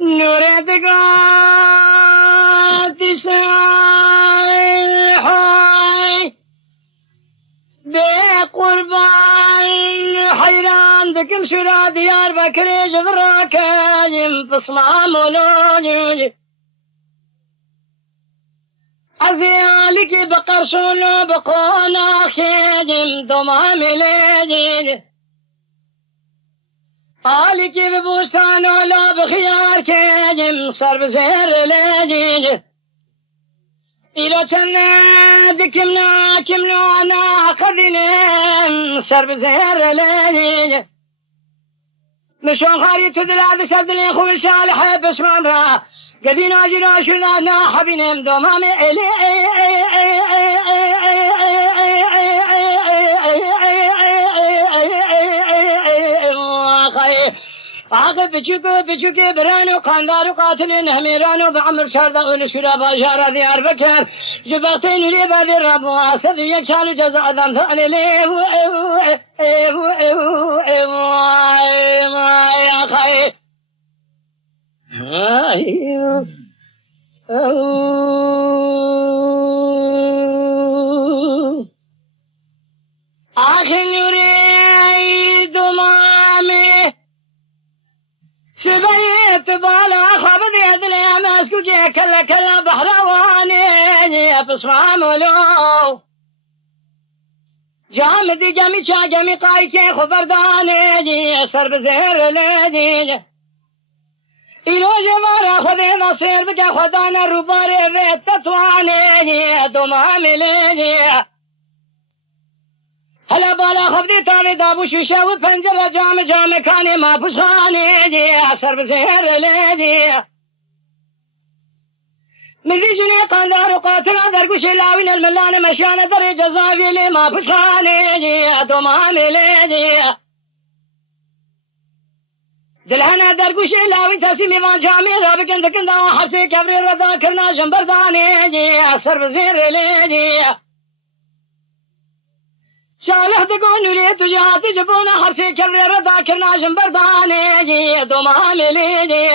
نورتك تسعي بقربان حيران دكم شرا ديار بكري جغراك ينفصمام ولوني أزيالك بقرشون بقونا خيجم دمام ليجي آلك ببوستان ولا بخيار كيجم صرب زير ليجي إلو تناد كمنا أنا قذنم صرب زير ليجي مشون خاري تدلاد سدلين خوي شالح بسمان را قدينا جنا شنا حبينم دومامي إلي عاقب بچوكي برانو قاندارو قاتلين هميرانو بعمر شاردا ونشورا باجارا ديار بكر جبغتين لي بعد الرب واسد يكشالو جزاء دم ثاني لي يا خي آخر يريد مامي سبيت بالا خبض يدلي ماسكو جي كلا بحرواني بصمام ولو جامدي جامي شا جامي قايكي خبرداني جي سر بزير لدي إلو جمارا خذي نصير بجا خدانا روباري بيت تطواني دمامي لدي هلا بالا خبدي تاني دابو شيشة وفنجر جام كاني ما فشخاني جي أسر بزهر ليجي مذي جني قاندار وقاتل درقوش لاوين الملان مشان دري جزاوي لي ما فشخاني جي دمامي ليجي دلهنا درقوش لاوين تسيمي وان جامي رابكن دكن وحرسي كبري ردا كرنا جنبرداني جي أسر بزهر ليجي شالح تكون نريد تجاتي جبونا حرسي كبري ردا كرنا جنبرداني جي دمامي ليجي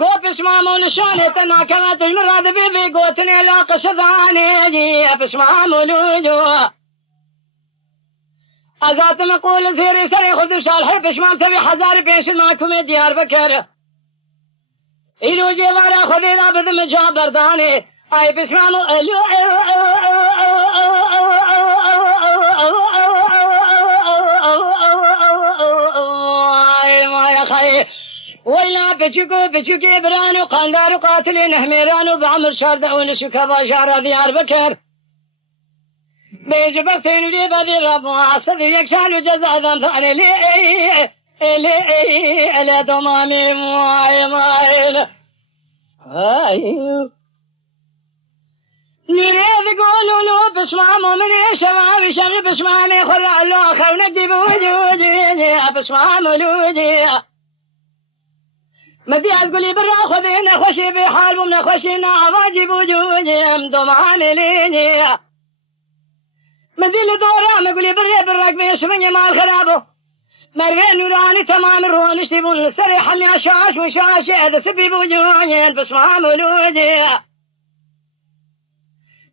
گو پشمامو نشانه تنا كما تجمراد بيبي قوتني لا قشداني جي پشمامو لوجو ازات مقول زيري سري خذ شالحي پشمام تبي حزار بيش معكم ديار بكر إلو جوارا خذي رابط مجاب برداني اي پشمامو ويلا بچوكي برانو قاندارو قاتلين هميرانو بعمر شاردا ونشوكا باشارا ديار بكر بيج بختين لي بدي رب وعصد يكشالو جزا ذنب ثاني لي دمامي مايل نريد قولوا له بسمامو مني شبابي شغي بسمامي خرع له خونك دي بوجودي بسمامو لودي مدي أقولي برا خذينا خوشي بحال ومن خوشينا عواجب وجوجي دمامي ليني مدي لدورا مقولي برا بيش مني مال خرابو مرغي نوراني تمام الرونش تبون السري حمي شاش وشاش هذا سبي بوجوجي بسمامو لودي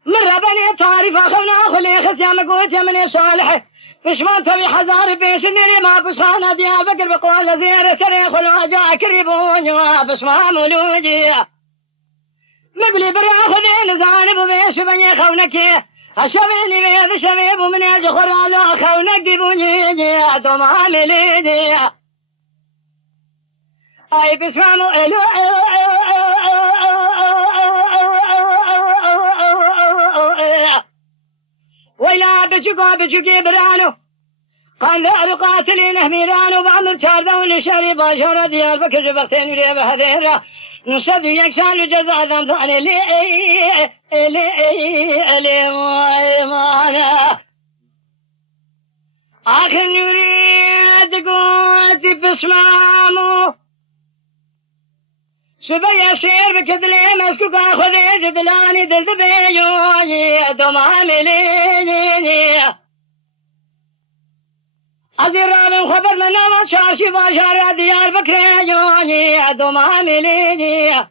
مرة بني تعرف أخونا خلي خس يا مقوت يا مني صالح بشمان تبي حزار بيش نري ما بشخانة ديار بكر بقوال زير سري خلوا جا كريبون بسمام ولوجي مقلي برا خذين زانب بيش بني خونك أشبيني بيض شبيب ومن يجخر على خونك دي بني دمام ليدي أي بسمام ويلا بچوكي برانو قاندار قاتلين هميرانو بعمر شاردا ونشاري باشارة ديار بكر جبختين ولي بهذيرا نصد يكسال جزا ذنب ثاني لي مانا آخر نريد قوتي بسمامو شبيا سير بكدلي مسكوك أخذي جدلاني دلد بيجوي دمامي ليني رام خبر من نام شاشي باشار ديار بكر جواني دوما مليجي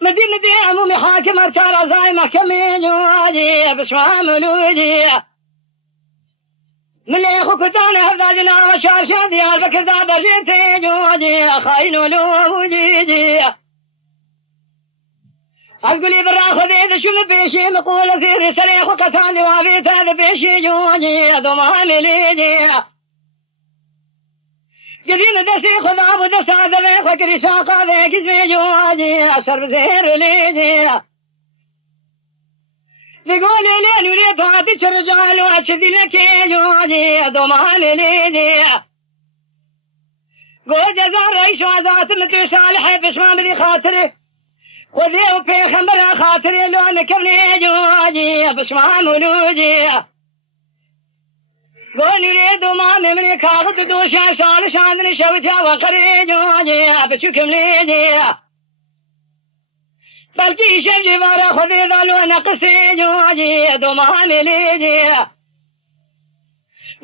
مدينة دي عمومي حاكم ارشار زاي محكمة جواني بسمع ملوجي من اللي اخو كتاني هفدا جنام شاشي ديار بكر دا برجيتي جواني خاين ولوجي أقولي برا خذي شو بيشي مقولة زيري سريخ وكتاني وافيت هذا بيشي جواني دوما مليجي قديم دستي خذ أبو دست هذا بيخ وكري ساقا بيك اسمي جواني أسر بزير ليجي تقولي لين وليت هاتي شرجال وأشدي لك جواني دوما مليجي قول جزار رئيس وعزات مثل صالح بسمام ذي خاطري خذي وفي خمر خاطري لو مكمني جواجي بسمع مولوجي قول يريد ما ممني كاغد دوشا شال شاندني شوجا وقري جواجي بشكم ليجي بلكي شمجي بارا خذي ظلو نقصي جواجي دوما مليجي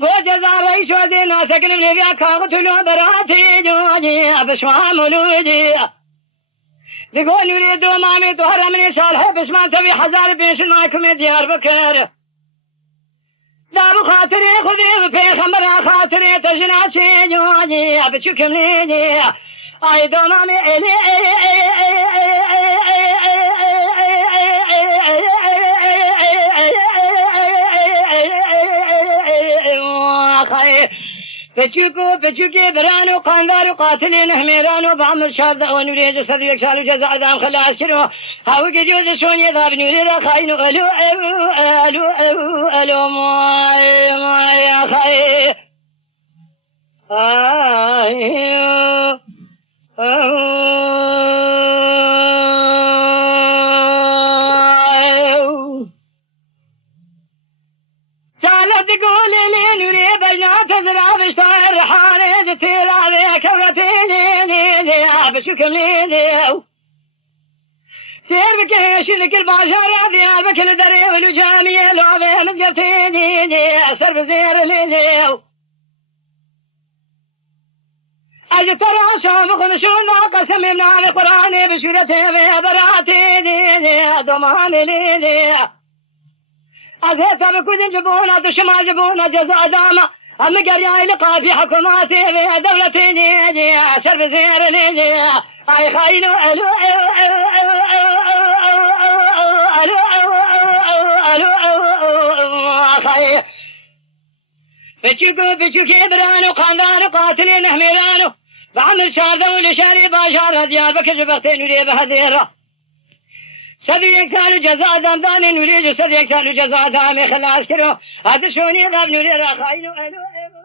قول جزا رئيس وزينا سكن من بيا كاغد لو براتي جواجي بسمع مولوجي تقول يريد مامي طهر من صالح بسمان تبي حزار بيش معكم ديار بكر دابو خاطري خذي في خمر خاطري تجناشي جواجي بشكم ليجي اي دو مامي الي بچوكي برانو قاندارو قاتلين هميرانو بعمر شارد ونريد صديق سالو جزاء دام خلاص شنو هاو جوز شوني ذاب نوري خاينو الو الو الو الو ما يا خاي سالت قول لي نوري بجنات ذراب اشتهر حاني تيرا ذي كورتيني بشكم لي سير بكيش لك الباشر ذي بكل دري والجامية لعبه من جفتيني سر بزير لي أجي ترى شامخ مشون قسم من على قراني بشورته ببراتيني ضمان لي أذهب بكل جبونا دشما جبونا جزاء داما أم قريا لقى في حكوماتي في دولتي سر بزير لي أي خاينو ألو ألو ألو خاي بشوكي برانو قاندانو قاتلين هميرانو بعمر شاردو لشاري باشار ديار بكر جبختين ولي بهديرة صديق سالو جزاء دامداني نريد صديق سالو جزاء دامي خلاص كرو هذا شوني غاب نريد خاينو ألو